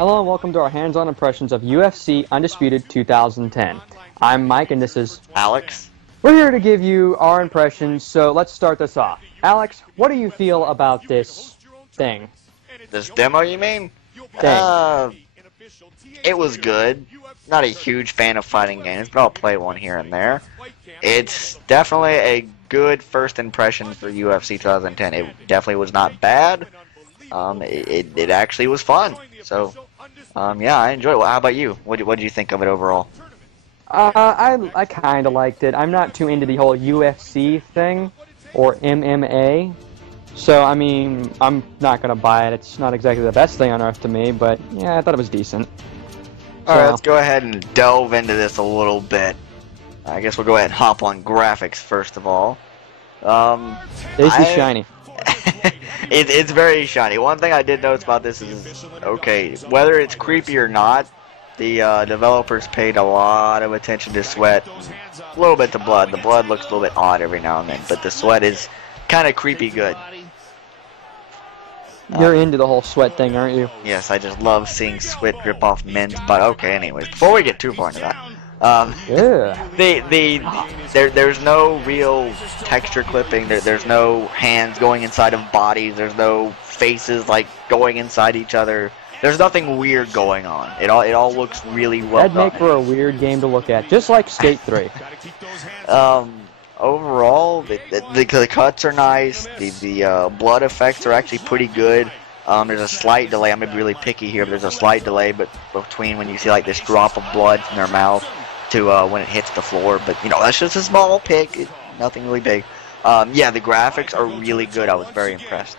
Hello and welcome to our hands-on impressions of UFC Undisputed 2010. I'm Mike and this is Alex. We're here to give you our impressions, so let's start this off. Alex, what do you feel about this thing? This demo, you mean? Thing. It was good. Not a huge fan of fighting games, but I'll play one here and there. It's definitely a good first impression for UFC 2010. It definitely was not bad. It actually was fun. So, yeah, I enjoyed it. Well, how about you? What did you think of it overall? I kind of liked it. I'm not too into the whole UFC thing, or MMA. So, I mean, I'm not going to buy it. It's not exactly the best thing on earth to me, but, yeah, I thought it was decent. Alright, let's go ahead and delve into this a little bit. I guess we'll go ahead and hop on graphics first of all. This is shiny. It's very shiny. One thing I did notice about this is, okay, whether it's creepy or not, the developers paid a lot of attention to sweat, a little bit to blood. The blood looks a little bit odd every now and then, but the sweat is kind of creepy good. You're into the whole sweat thing, aren't you? Yes, I just love seeing sweat drip off men's butt. Okay, anyways, before we get too far into that, there's no real texture clipping. There's no hands going inside of bodies. There's no faces like going inside each other. There's nothing weird going on. It all looks really well done. That'd make for a weird game to look at, just like Skate 3. Overall, the cuts are nice. The blood effects are actually pretty good. There's a slight delay. I'm gonna be really picky here, but there's a slight delay, but between when you see like this drop of blood in their mouth to when it hits the floor. But you know, that's just a small pick. Nothing really big. Yeah, the graphics are really good. I was very impressed.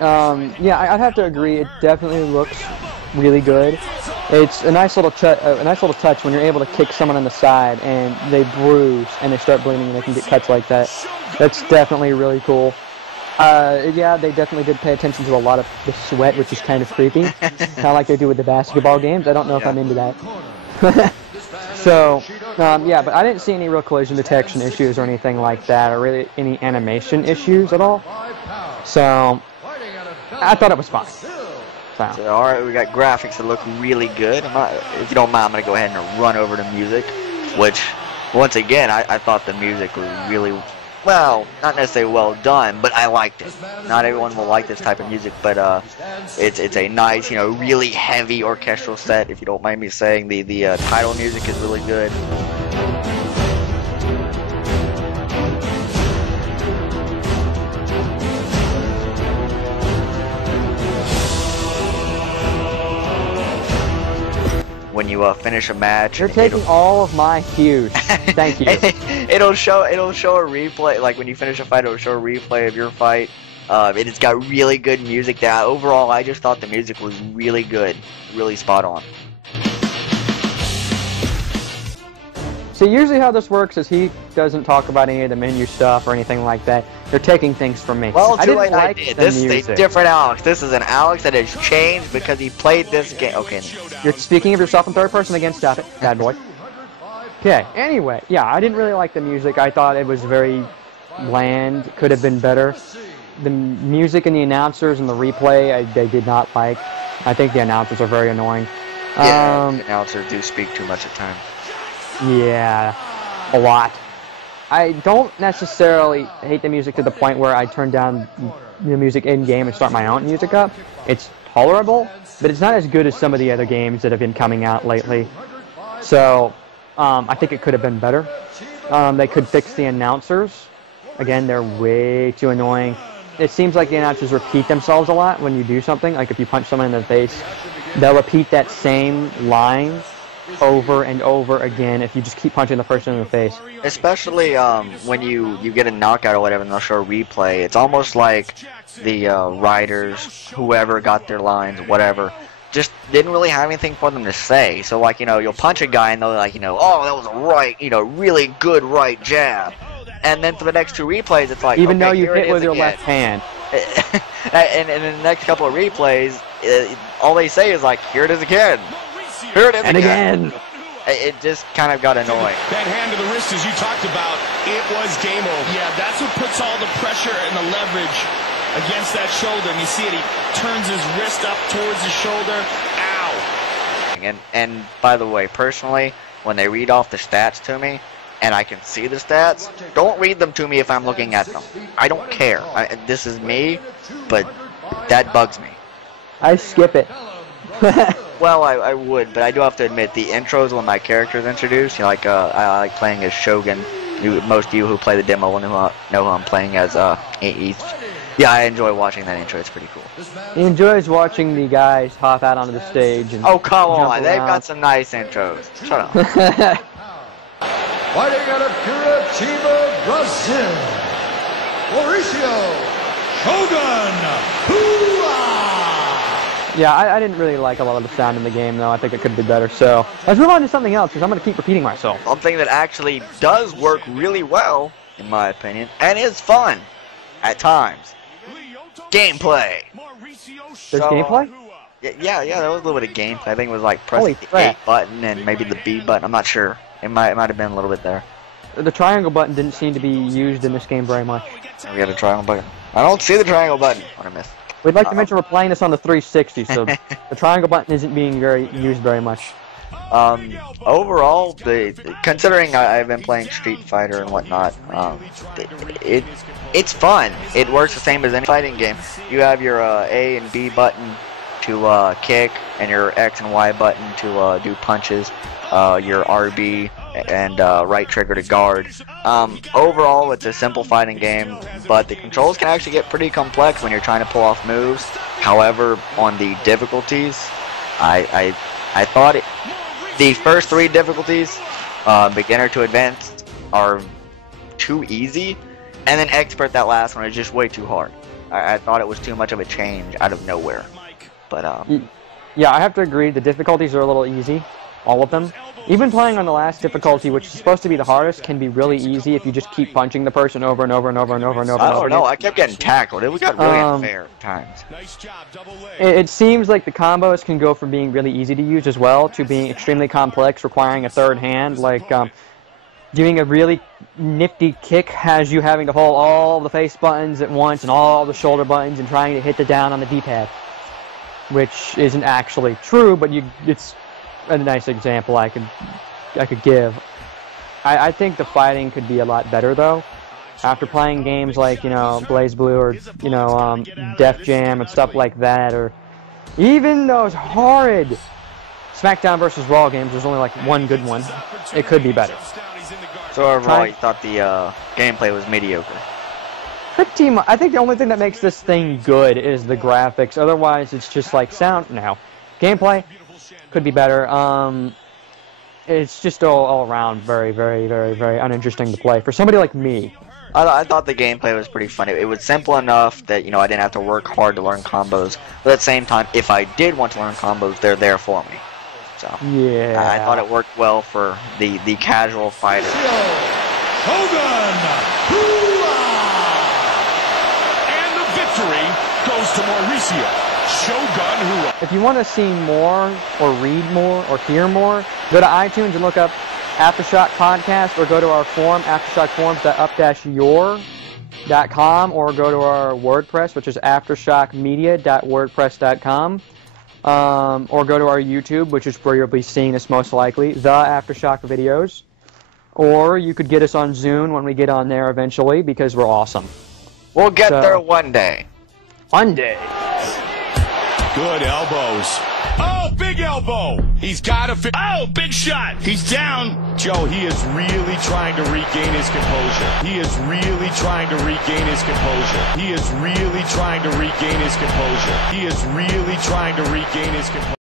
Yeah, I'd have to agree. It definitely looks really good. It's a nice little touch when you're able to kick someone on the side and they bruise and they start bleeding and they can get cuts like that. That's definitely really cool. Yeah, they definitely did pay attention to a lot of the sweat, which is kind of creepy, kind of like they do with the basketball games. I don't know if I'm into that. So, yeah, but I didn't see any real collision detection issues or anything like that, or really any animation issues at all. So, I thought it was fine. So, alright, we got graphics that look really good. If you don't mind, I'm going to go ahead and run over to music, which, once again, I thought the music was really, well, not necessarily well done, but I liked it. Not everyone will like this type of music, but it's a nice, you know, really heavy orchestral set, if you don't mind me saying. The title music is really good. When you finish a match, you're taking all of my cues. Thank you. It'll show a replay. Like when you finish a fight, it'll show a replay of your fight. It's got really good music. That overall, I just thought the music was really good, really spot on. So usually how this works is he doesn't talk about any of the menu stuff or anything like that. They're taking things from me. Well, I didn't like the this music. is a different Alex. This is an Alex that has changed because he played this game. Okay. You're speaking of yourself in third person again. Stop it, bad boy. Okay. Anyway, yeah, I didn't really like the music. I thought it was very bland. Could have been better. The music and the announcers and the replay, I did not like. I think the announcers are very annoying. Yeah, the announcers do speak too much at times. Yeah, a lot. I don't necessarily hate the music to the point where I turn down the music in-game and start my own music up. It's tolerable, but it's not as good as some of the other games that have been coming out lately. So, I think it could have been better. They could fix the announcers. Again, they're way too annoying. It seems like the announcers repeat themselves a lot when you do something. Like if you punch someone in the face, they'll repeat that same line over and over again if you just keep punching the person in the face. Especially when you get a knockout or whatever and they'll show a replay. It's almost like the writers, whoever got their lines, whatever, just didn't really have anything for them to say. So like, you know, you'll punch a guy and they'll like, you know, oh, that was a right, you know, really good right jab. And then for the next two replays, it's like, even okay, though you hit with your again. left hand. And in the next couple of replays, all they say is like, here it is again. Here it is again. It just kind of got annoying. That hand to the wrist, as you talked about, it was game over. Yeah, that's what puts all the pressure and the leverage against that shoulder, and you see it, he turns his wrist up towards his shoulder. Ow! And by the way, personally, when they read off the stats to me, and I can see the stats, don't read them to me if I'm looking at them. I don't care. This is me, but that bugs me. I skip it. Well, I would, but I do have to admit, the intros when my character is introduced, you know, like I like playing as Shogun. Most of you who play the demo will know who I'm playing as. Yeah, I enjoy watching that intro. It's pretty cool. He enjoys watching the guys hop out onto the stage. And oh, come on. around. They've got some nice intros. Shut up. Fighting out of Curitiba, Brazil, Mauricio Shogun Hua! Yeah, I didn't really like a lot of the sound in the game, though. I think it could be better. So let's move on to something else, because I'm going to keep repeating myself. Something that actually does work really well, in my opinion, and is fun at times. Gameplay. There's gameplay? Yeah, there was a little bit of gameplay. I think it was like press the A button and maybe the B button. I'm not sure. It might have been a little bit there. The triangle button didn't seem to be used in this game very much. We got a triangle button. I don't see the triangle button. What I missed. We'd like to mention we're playing this on the 360, so the triangle button isn't being used very much. Overall, considering I've been playing Street Fighter and whatnot, it's fun. It works the same as any fighting game. You have your A and B button to kick, and your X and Y button to do punches, your RB and right trigger to guard. Overall, it's a simple fighting game, but the controls can actually get pretty complex when you're trying to pull off moves. However, on the difficulties, I thought the first 3 difficulties, beginner to advanced, are too easy, and then expert, that last one, is just way too hard. I thought it was too much of a change out of nowhere. But yeah, I have to agree. The difficulties are a little easy, all of them. Even playing on the last difficulty, which is supposed to be the hardest, can be really easy if you just keep punching the person over and over and over and over and over. I don't know. I kept getting tackled. It got really unfair at times. It seems like the combos can go from being really easy to use as well to being extremely complex, requiring a third hand. Like doing a really nifty kick has you having to hold all the face buttons at once and all the shoulder buttons and trying to hit the down on the D-pad, which isn't actually true, but it's a nice example I could give. I think the fighting could be a lot better, though. After playing games like, you know, Blaze Blue or, you know, Def Jam and stuff like that, or even those horrid SmackDown vs. Raw games, there's only like one good one. It could be better. So overall, you thought the gameplay was mediocre? Pretty much. I think the only thing that makes this thing good is the graphics. Otherwise, it's just like sound now. Gameplay could be better. It's just all around very, very, very, very uninteresting to play for somebody like me. I thought the gameplay was pretty fun. It was simple enough that, you know, I didn't have to work hard to learn combos. But at the same time, if I did want to learn combos, they're there for me. So yeah, I thought it worked well for the casual fighter. Shogun Hua! And the victory goes to Mauricio Shogun Hua. If you want to see more, or read more, or hear more, go to iTunes and look up Aftershock Podcast, or go to our forum, aftershockforums.your.com, or go to our WordPress, which is aftershockmedia.wordpress.com, or go to our YouTube, which is where you'll be seeing us most likely, the Aftershock videos. Or you could get us on Zoom when we get on there eventually, because we're awesome. We'll get there one day. One day. Good elbows. Oh, big elbow. He's got to oh, big shot. He's down. Joe, he is really trying to regain his composure. He is really trying to regain his composure. He is really trying to regain his composure. He is really trying to regain his composure.